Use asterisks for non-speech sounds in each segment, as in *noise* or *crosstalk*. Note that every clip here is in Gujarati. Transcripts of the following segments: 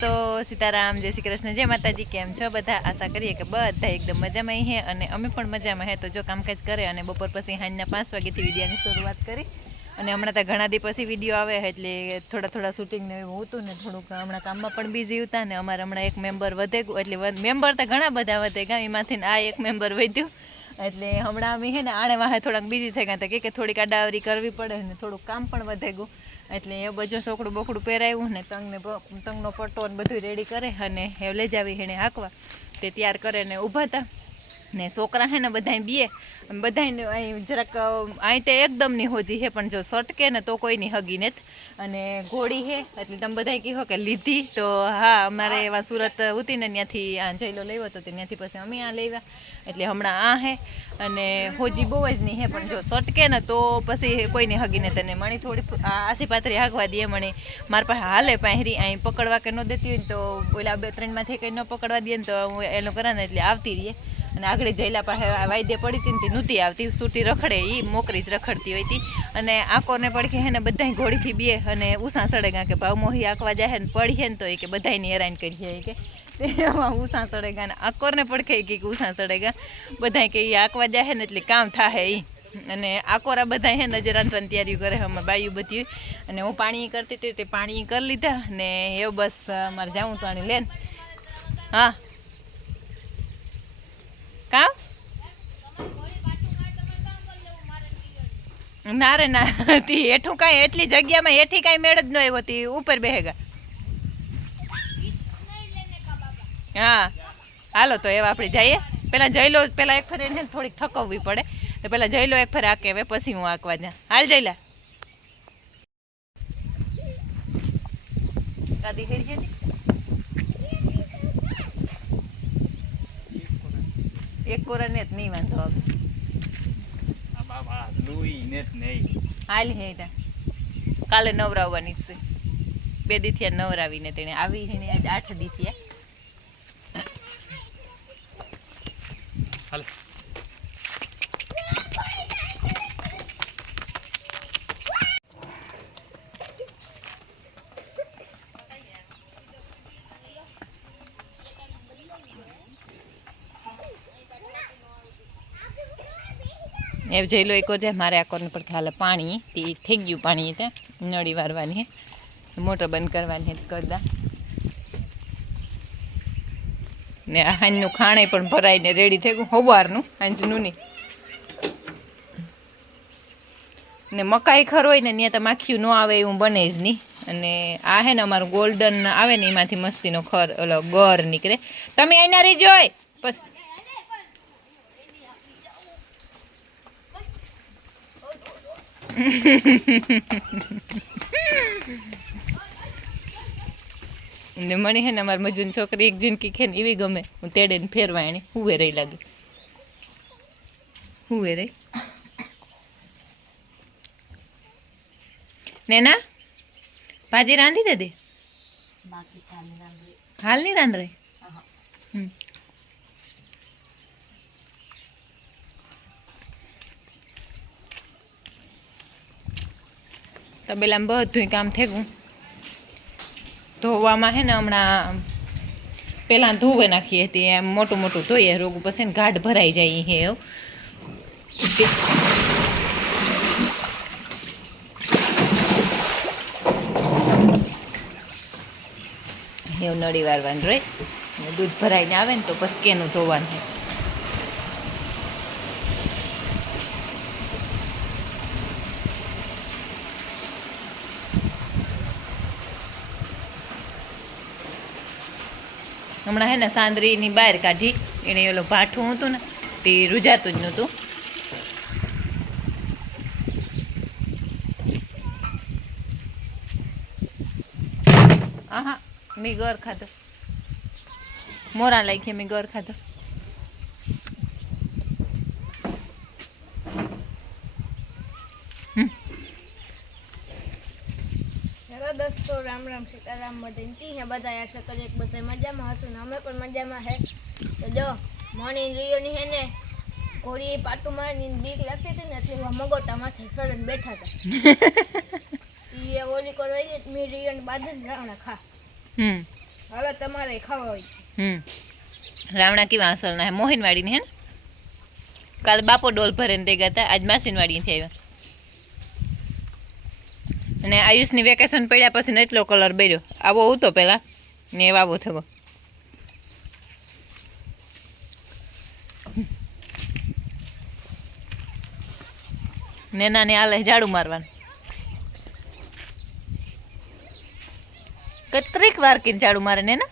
તો સીતારામ, જય શ્રી કૃષ્ણ, જય માતાજી, કેમ છો? બધા આશા કરીએ કે બધા એકદમ મજામાં હે અને અમે પણ મજામાં હે. તો જો કામકાજ કરે અને બપોર પછી સાંજના પાંચ વાગ્યાથી વિડીયાની શરૂઆત કરી અને હમણાં તો ઘણા દી પછી વીડિયો આવે એટલે થોડા થોડા શૂટિંગ ને એવું હતું ને થોડુંક હમણાં કામમાં પણ બિઝી હતા ને અમારે હમણાં એક મેમ્બર વધે એટલે મેમ્બર તો ઘણા બધા વધે ગયા એમાંથી આ એક મેમ્બર વધ્યું. એટલે હમણાં અમે હે ને આણે વાહે થોડાક બીજી થઈ ગયા હતા. કે થોડીક આડાવરી કરવી પડે ને થોડુંક કામ પણ વધે ગયું. એટલે એ બધું સોકડું બોકડું પહેરાવ્યું ને તંગને તંગનો પટ્ટો ને બધું રેડી કરે અને એ લઈ જાવી એને હાંકવા. તે તૈયાર કરે ને ઊભા હતા ને છોકરા હે ને બધાય બીએ. બધાને અહીં જરાક અહીં તે એકદમની હોજી હે, પણ જો સટકે ને તો કોઈ ની હગી નેત અને ઘોડી હે, એટલે તમે બધાય કહો કે લીધી. તો હા, અમારે એવા સુરત ઉતીને ત્યાંથી આ જઈલો લેવો તે ત્યાંથી પછી અમે આ લેવા. એટલે હમણાં આ હે અને હોજી બહુ જ નહીં હે, પણ જો સટકે ને તો પછી કોઈને હગીને તને મણી થોડી આસી પાતરી હાંકવા દે મણી મારા પાસે હાલે પહેરી અહીં પકડવા કે ન દેતી હોય ને તો ઓલા બે ત્રણમાંથી કંઈ ન પકડવા દે ને તો હું એનું કરાને એટલે આવતી રહીએ અને આગળ જયલા પાસે વાયદે પડી હતી ને નહોતી આવતી. સૂટી રખડે એ મોકરી જ રખડતી હોય હતી અને આકોને પડખી હે ને બધાય ઘોડીથી બે અને ઉષા સડે કાં કે ભાવ મોહી આંકવા જાય ને પડીએ ને તો એ કે બધાને હેરાન કરીએ કે. તેમાં *laughs* ઉષા ચડેગા ને આકોરને પણ કહી ગઈ કે ઉષા ચડેગા બધાય કે ઈ આંકવા જાય ને એટલે કામ થાય ઈ. અને આકોરા બધા હે નજર રાંધવાની તૈયારી કરે અમે બાયું બધી અને હું પાણી કરતી હતી તે પાણી કરી લીધા ને એ બસ, મારે જાઉં તો આને લેન. હા. કામ? ના રે, ના. *laughs* તી હેઠું કાંઈ એટલી જગ્યામાં હેઠી કાંઈ મેળ જ ન આવ્યો તી, ઉપર બેહેગા હા. હાલો, તો એવા આપણે જઈએ. પેલા જઈ લો પેલા એક ફેર એને થોડીક થકવવી પડે. તો પેલા જઈ લો એક ફેર આકે હવે પછી હું આંકવા જા હાલ જઈ લા કાદી હેરી છે એક કોરા ને જ નહીં વાંધો આવે. હાલ હે કાલે નવરાવવાની છે. બે દીથી થયા નવરાવીને તેણે. આવી હે ને આજ આઠ દી એ જઈ લો એક જાય મારે આ કોને પર ખાલે પાણી. થઈ ગયું પાણી ત્યાં. નળી વારવાની મોટર બંધ કરવાની કરતા. ને હાંજનું ખાણે પણ ભરાઈને રેડી થઈ ગયું હોવારનું હાંજનું નહીં. ને મકાઈ ખરોય ને, ત્યાં તો માખીયું ન આવે એવું બને જ નહીં. અને આ હે ને અમારું ગોલ્ડન આવે ને, એમાંથી મસ્તીનો ખર, ઓલો ગર નીકળે. તમે અહીંના રહી જોય બસ ને મને હે ને અમારી મજૂન છોકરી એક જિંદગી ખે ને એવી ગમે. હું તેડે ને ફેરવા એને હુવે રહી લાગે. હુવે રહી. નેના ભાજી રાંધી દે દે? હાલ નહીં રાંધ રહી હમ. તબેલામાં બધું કામ થયું ધોવામાં હે ને હમણાં પહેલાં ધોવે નાખીએ હતી, એમ મોટું મોટું ધોઈએ, રોગ પછી ને ગાઢ ભરાઈ જાય હે એવું. એવું નળી વારવાનું રહે. દૂધ ભરાઈને આવે ને તો પછી કેનું ધોવાનું? હમણાં હે ને સાંદરીની બહાર કાઢી, એને ઓલો ભાઠું હતું ને, તે રૂજાતું જ નહોતું. આહા, મેં ઘર ખાધો. મોરા લાગી મેં ઘર ખાધો હેલો દોસ્તો રામ હે બધા આશા કરીએ કે બધા મજામાં હશે ને અમે પણ મજામાં હે. તો જો મોની રિયોની હે ને ઘોડીએ પાટું મારીને બીક લાગતી હતી ને એટલે મગોટા માથે સડન બેઠા હતા. *laughs* એ ઓલી કોઈ મી રિયોની બાજુ રાવણા ખા. હમ. હાલો તમારે ખાવા હોય. હમ. રાવણા કેવા અસલના હે? મોહિનવાડીની હે ને? કાલ બાપો ડોલ ભરીને ભેગા હતા. આજ માસીનવાડીથી આવ્યા. અને આયુષની વેકેશન પડ્યા પછી એટલો કલર બેર્યો આવો હતો પહેલાં. ને એવો આવો થયો નેનાને આલે ઝાડુ મારવાનું. કતરીક વારકી ઝાડુ મારે નેના?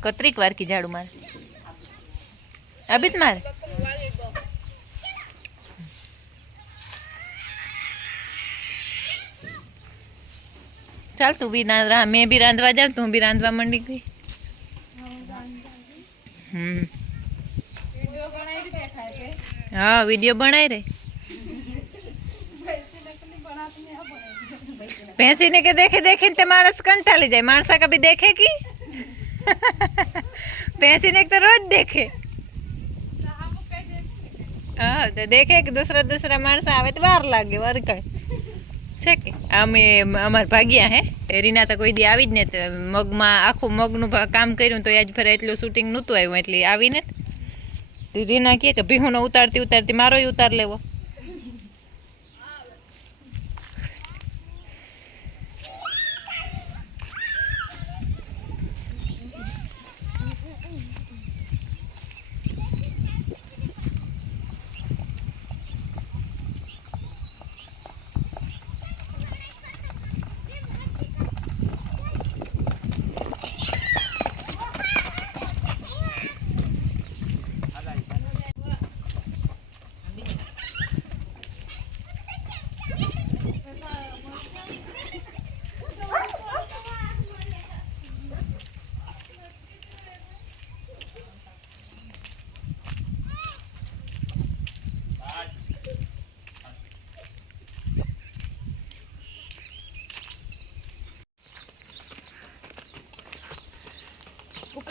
કતરીક વારકી ઝાડુ મારે. અભિત મારે? ચાલ, તું બી રાંધ મેં બી રાંધવા જાઉં, તું બી રાંધવા માંડી ગઈ. હમ. હા, વીડિયો બનાવી રે. ભેંસી ને કે દેખે દેખે તે માણસ કંટાળી જાય. માણસા કભી દેખે કી? ભેંસી ને તો રોજ દેખે. હા, તો દેખે કે દૂસરા દૂસરા માણસ આવે તો વાર લાગે, વાર કઈ છે કે? અમે અમાર ભાગ્યા હે. રીના તો કોઈ દી આવી જ ને મગમાં આખું મગનું કામ કર્યું તો આજ ફરે એટલું શૂટિંગ નહોતું આવ્યું, એટલે આવીને રીના કહે કે ભીહુનો ઉતારતી ઉતારતી મારોય ઉતાર લેવો.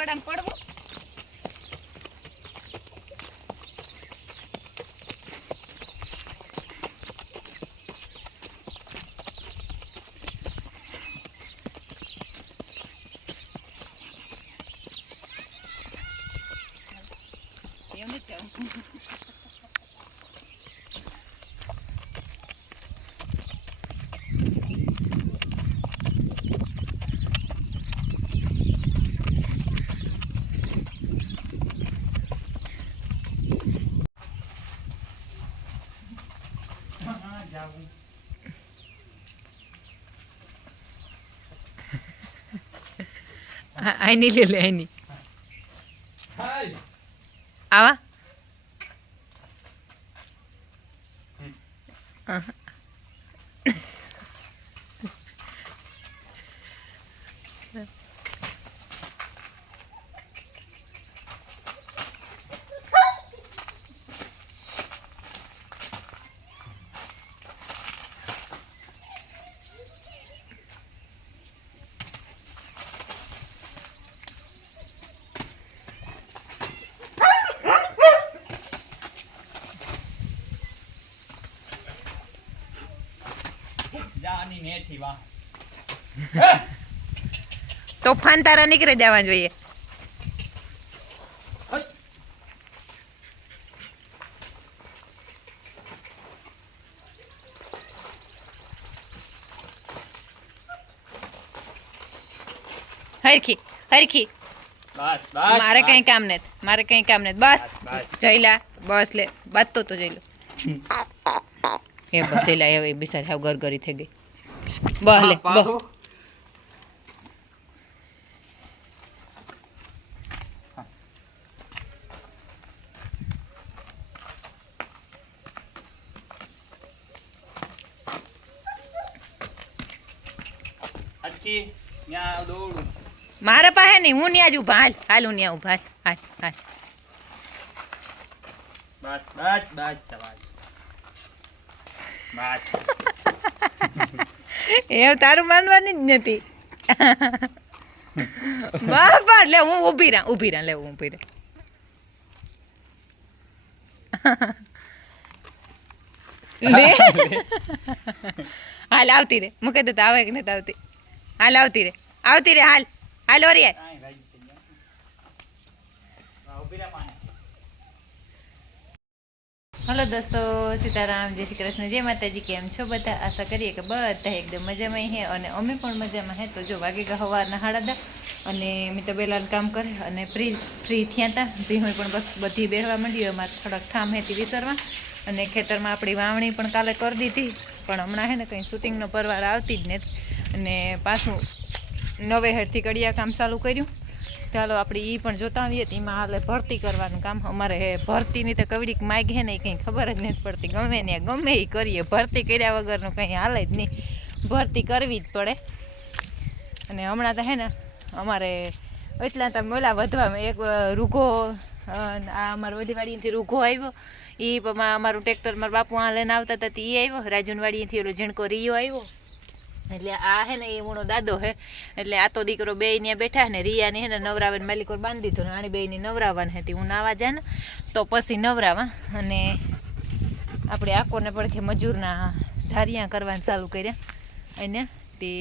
ઉકળામ પડવું એવું નથી જવું. આ- આની લે લે આની આવા આહા. નેથી વાહ. *laughs* તોફાન તારા નીકળી જવા જોઈએ. હરખી હરખી. બસ બસ મારે કઈ કામ નથી મારે કઈ કામ નથી. બસ. જઈલા બસ. લે બસ તો જઈ લો એ બસ જઈલા એ બિસાર હાવ ગરગરી થઈ ગઈ. બસ લે હા, બસ પાછું. અટકી ન્યા દોડું મારા પાસે નહીં હું ત્યાં જ ઊભા હાલ હાલ હું ત્યાં ઊભા હાલ હાલ હાલ બસ બસ બસ શાબાશ બસ એમ તારું માનવાની જ નથી. બાપા લે, હું ઊભી રહા ઊભી રહા, લે, હું ઊભી રહા. હાલ, આવતી રે મૂકે તો આવે કે નથી આવતી. હાલ, આવતી રે આવતી રે હાલ. હાલ, ઓરી કાંઈ ભાઈ થઈ ગયા. હા, ઊભી રહે પાણી. હલો દોસ્તો, સીતારામ, જય શ્રી કૃષ્ણ, જય માતાજી, કેમ છો બધા? આશા કરીએ કે બધા એકદમ મજામાં હે અને અમે પણ મજામાં હે. તો જો વાગે ગયા સવારના હાડા અને મેં તો બેલાલ કામ કરે અને ફ્રી ફ્રી થયા હતા ભીહોય પણ બસ બધી બેહવા માંડી. અમારે થોડાક ઠામ હેતી વિસરવા. અને ખેતરમાં આપણી વાવણી પણ કાલે કરી દીધી. પણ હમણાં હે ને કંઈ શૂટિંગનો પરવાર આવતી જ નથી. અને પાછું નવે હેડથી કડિયા કામ ચાલુ કર્યું. ચાલો આપણે એ પણ જોતા આવીએ તો એમાં હાલે ભરતી કરવાનું કામ. અમારે ભરતીની તો કવડીક માગ હે ને એ કંઈ ખબર જ નથી પડતી. ગમે ને ગમે એ કરીએ. ભરતી કર્યા વગરનું કંઈ હાલે જ નહીં. ભરતી કરવી જ પડે. અને હમણાં તો હે ને અમારે એટલા તમે મોલા વધવામાં એક રૂઘો આ અમારા વધીવાડીથી રૂઘો આવ્યો. એ અમારું ટ્રેક્ટર મારા બાપુ આ લઈને આવતા હતા એ આવ્યો. રાજુનવાડીથી ઓલો ઝીણકો રિયો આવ્યો. એટલે આ હે ને એ મૂળો દાદો હે. એટલે આ તો દીકરો બે ત્યાં બેઠા ને રિયાને હે ને નવરાવે માલિકોર બાંધી દીધો ને આની બેની નવરાવવાની હતી હું નાવા જાય ને તો પછી નવરાવા. અને આપણે આકોને પડખે મજૂરના ધારિયા કરવાનું ચાલુ કર્યા. અને તે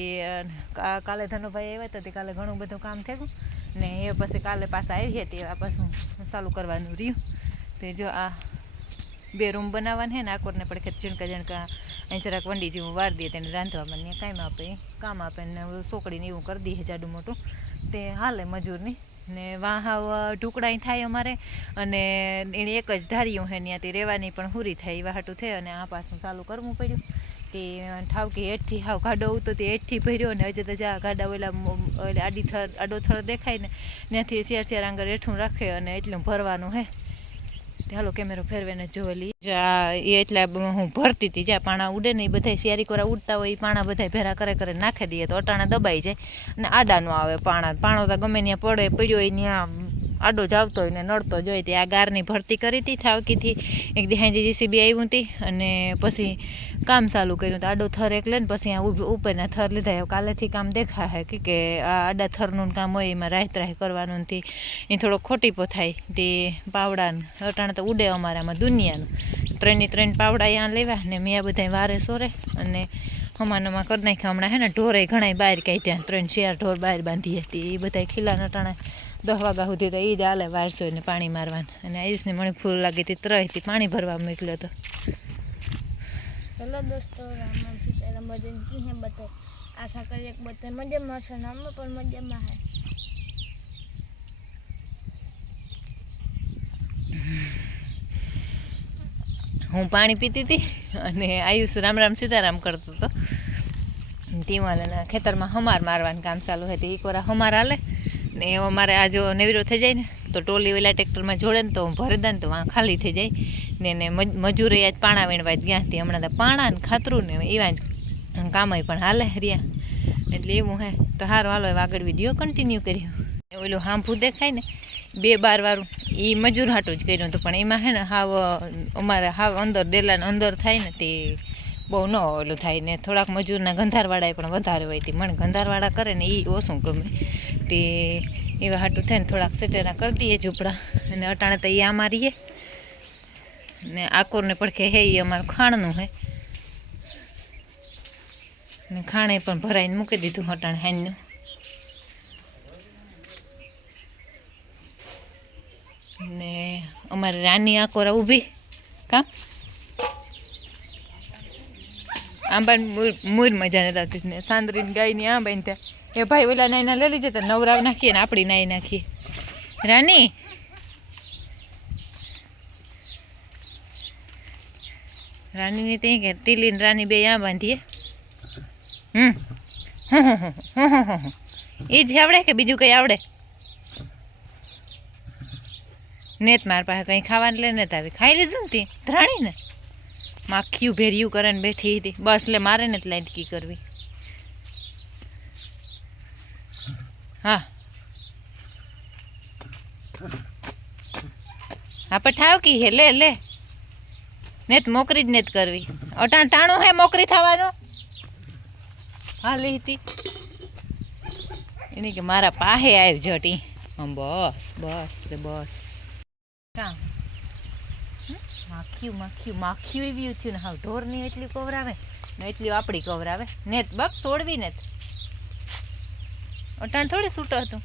કાલે ધનુભાઈ આવ્યા હતા, તે કાલે ઘણું બધું કામ થયું. ને એ પછી કાલે પાછા આવી હતી આ પાછું ચાલુ કરવાનું રહ્યું. તે જો આ બે રૂમ બનાવવાના હે ને આકોરને પડખે ઝીણકા ઝીણકા અહીં જરાક વંડી જેવું વાર દે તેને રાંધવામાં ને કાંઈ આપે, કામ આપે ને સોકડીને એવું કરી દઈએ જાડું મોટું. તે હાલે મજૂરની ને વાહાવ ઢુકડાઈ થાય અમારે અને એને એક જ ધાર્યું હે ત્યાંથી રહેવાની પણ હુરી થાય એવા હાટું થઈ અને આ પાછું ચાલુ કરવું પડ્યું. તે ઠાવકી હેઠથી હાવ ગાડો ઉતો તે હેઠથી ભર્યો ને હજે તો જા ગાડા ઓલા આડી થર, આડો થર દેખાય ને, ત્યાંથી શેર શેર આંગળ હેઠું રાખે અને એટલું ભરવાનું હે. હાલો કેમેરો ફેરવીને જોઈ લઈએ. એ એટલા હું ભરતી હતી. જ્યાં પાણા ઉડે ને એ બધા શિયારી કોરા ઉડતા હોય, એ પાણા બધા ભેરા કરે કરે નાખી દઈએ તો અટાણા દબાઈ જાય. અને આડા નો આવે પાણા. પાણો તો ગમે ત્યાં પડે, પડ્યો હોય ત્યાં આડો જ આવતો હોય ને નડતો જ હોય. તે આ ગારની ભરતી કરી હતી થાવકીથી. એક દી હાંજે જીસીબી આવ્યું હતી અને પછી કામ ચાલુ કર્યું તો આડો થર એક લઈને પછી ઉપરના થર લીધા. કાલેથી કામ દેખાય કે કે આ આડા થરનું કામ હોય એમાં રાહત રાહ કરવાનું થી એ થોડો ખોટીપો થાય. તે પાવડાને અટાણે તો ઉડે અમારામાં દુનિયાનું. ત્રણની ત્રણ પાવડા અહીંયા લેવા ને મેં આ બધા વારે સોરે અને હમાનોમાં કરી નાખ્યા. હમણાં હે ને ઢોરે ઘણા બહાર ત્યાં ત્રણ ચાર ઢોર બહાર બાંધી હતી. એ બધા ખીલા નટાણા દસ વાગ્યા સુધી તો એ જ હાલે વારસો ને પાણી મારવાનું. અને આયુષને મને ફૂલ લાગી હતી ત્રયથી પાણી ભરવા મોકલ્યો હતો ચલો દોસ્તો, રામ રામ સીતારામ બધાને કી હે બધે? આશા કરીએ કે બધે મજામાં હશે. ને પણ મજામાં હે. હું પાણી પીતી હતી અને આયુષ રામ રામ સીતારામ કરતો હતો. તીવાલાના ખેતરમાં હમાર મારવાનું કામ ચાલુ હતી એક વાર હમાર હાલે. ને અમારે આ જો નેવરો થઈ જાય ને, તો ટોલી વેલા ટ્રેક્ટરમાં જોડે ને તો ભરી દઉં ને તો વાં ખાલી થઈ જાય. ને એને મજ- મજૂરે આજ પાણા વીણવા જ ગયા હતી. હમણાં તો પાણા ને ખાતરું ને એવા જ કામય પણ હાલે રહ્યા. એટલે એવું હે. તો સારું હાલો આગળ વીડિયો કન્ટિન્યુ કર્યો ઓલું હાંભું દેખાય ને, બે બાર વાળું એ મજૂર હાટું જ કર્યું હતું, પણ એમાં હે ને હાવ, અમારે હાવ અંદર ડેલાને અંદર થાય ને તે બહુ ન ઓલું થાય ને થોડાક મજૂરના ગંધારવાળાએ પણ વધારે હોય તે. મને ગંધારવાળા કરે ને એ ઓછું ગમે. તે એવા હાટું થાય ને થોડાક સેટેરા કરી દઈએ ઝૂંપડા. અને અટાણે તો એ આમાં રહીએ. ને આકોરને પડખે હે એ અમારું ખાણનું હે. ને ખાણે પણ ભરાઈને મૂકી દીધું હટાણે હાંજનું ને અમારે રાની આકોરા ઊભી. કામ? આંબાને મૂર મજા નથી આવતી. ને સાંદરીને ગાયની આંબા ને ત્યાં. એ ભાઈ ઓલા નાઈના લઈ લીધે તો, નવરાવ નાખીએ ને આપણી નાઈ નાખીએ. રાની? રાનીની ત્યાં કે ટીલી ને રાની બે આ બાંધીએ. હમ. એ જ આવડે કે બીજું કંઈ આવડે? નેત માર પાસે કંઈ ખાવાનું લઈને આવી. ખાઈ લીધું ને તે? ધરાણી ને ભેર્યું કરે બેઠી હતી. બસ એટલે મારે ને જ લાઈટકી કરવી. હા. હા પણ ઠાવ કી હે, લે લે. નેત મોકરી જ નેત કરવી. અટાણ ટાણું હે મોકરી થવાનું? હા લીધી એની કે મારા પાહે આવી જટી. બસ બસ બસ. કામ? માખ્યું, માખીયું માખીયું એવી થયું ને હા ઢોરની એટલી કવરાવે ને એટલી આપણી કવરાવે. ને બાપ છોડવી ને અટાણ થોડી છૂટો હતું.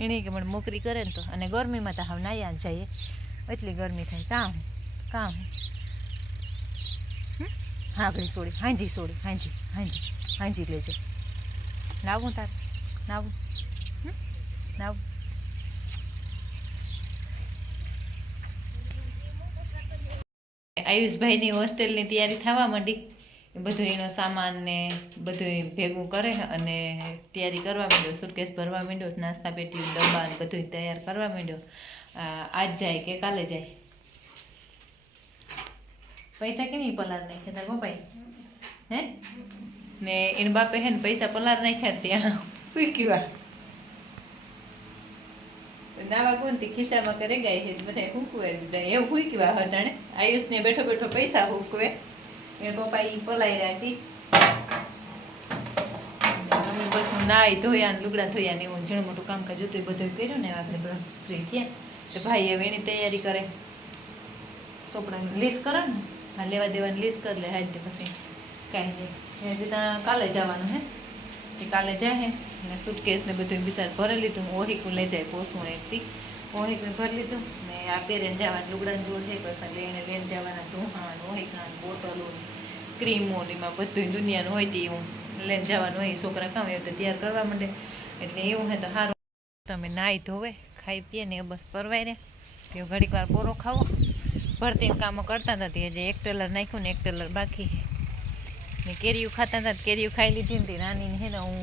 એણે કે મને મોકરી કરે ને તો. અને ગરમીમાં તો હાવ નાયા જઈએ. એટલી ગરમી થાય. કામ? કામ હા? ઘડી છોડી હાંજી, સોડી. હાંજી હાંજી. હાંજી લેજે. નાવું તાર? નાવું? નાવું? આયુષભાઈની હોસ્ટેલની તૈયારી થવા માંડી. બધું એનો સામાન ને બધું ભેગું કરે અને તૈયારી કરવા માંડ્યો. સુટકેસ ભરવા માંડ્યો, નાસ્તા પેટી ડબ્બા બધું તૈયાર કરવા માંડ્યો. આજ જાય કે કાલે જાય? પૈસા કેની પલાર નાખ્યા તાર પપ્પાએ? હે? ને એના બાપે હે ને પૈસા પલાર નાખ્યા ત્યાં. ફૂકી વા નાવા કોનથી ખિસ્સામાં કરે ગાય છે બધા ફૂકવે દીધા એવું ફૂકી વા હટાણે આયુષને બેઠો બેઠો પૈસા હુંકવે. એ પપ્પા ઈ પલાઈ રાખી. બસ નાઈ ધોયા ને લુગડા ધોયા ને એવું ઝીણું મોટું કામકાજ હતું એ બધું કર્યું ને આપણે બ્રશ ફ્રી થયા. તો ભાઈ હવે એની તૈયારી કરે. સોપડા લિસ્ટ કરે ને? હા, લેવા દેવાની લિસ્ટ કરી લે હાજ પછી કાંઈ નહીં. એ ત્યાં કાલે જવાનું હે. તે કાલે જાય ને સુટકેસ ને બધું બિચાર ભરી લીધું. ઓહીકું લઈ જાય, પોસું એકથી ઓહીકું ભરી લીધું. ને આ પહેરીને જવાનું લુગડાને જોડ છે પછી લઈને લઈને જવાના ધોહાણ ઓહીકાન બોટલો ક્રીમો ને એમાં બધું દુનિયાનું હોય તે એવું. લઈને જવાનું હોય, છોકરા કામ એવું તો તૈયાર કરવા માંડે. એટલે એવું હે તો સારું તમે નાહી ધોવે, ખાઈ પીએ ને એ બસ પરવાય રે ઘડીક વાર પોરો ખાવો. ભરતીને કામો કરતા તે હજી એક ટેલર નાખ્યું ને એક ટેલર બાકી. ને કેરીયું ખાતા હતા કેરીઓ ખાઈ લીધી ને તે નાની હે ને હું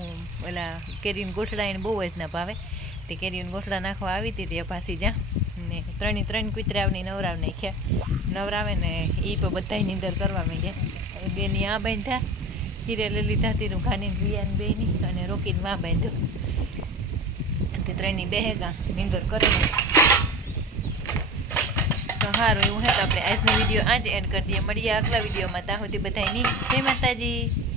ઓલા કેરીને ગોઠડા એને બહુ જ ના ભાવે. તે કેરીને ગોઠડા નાખવા આવી હતી તે પાછી જા ને ત્રણે ત્રણ કુતરાવની નવરાવ નાખ્યા. નવરાવે ને એ પણ બધાય નીંદર કરવા માંડ્યા. બેની આ બાંધ્યા, હીરે લઈ લીધા તીરું ઘાની વિયાન બેની અને રોકીને માં બાંધ્યો. તે ત્રણની બેહેગા નીંદર કરીને તો સારું એવું હે તો આપણે આજનો વીડિયો આજ એન્ડ કરી દઈએ. મળીએ આગલા વિડીયોમાં. ત્યાં સુધી બધાની જય માતાજી.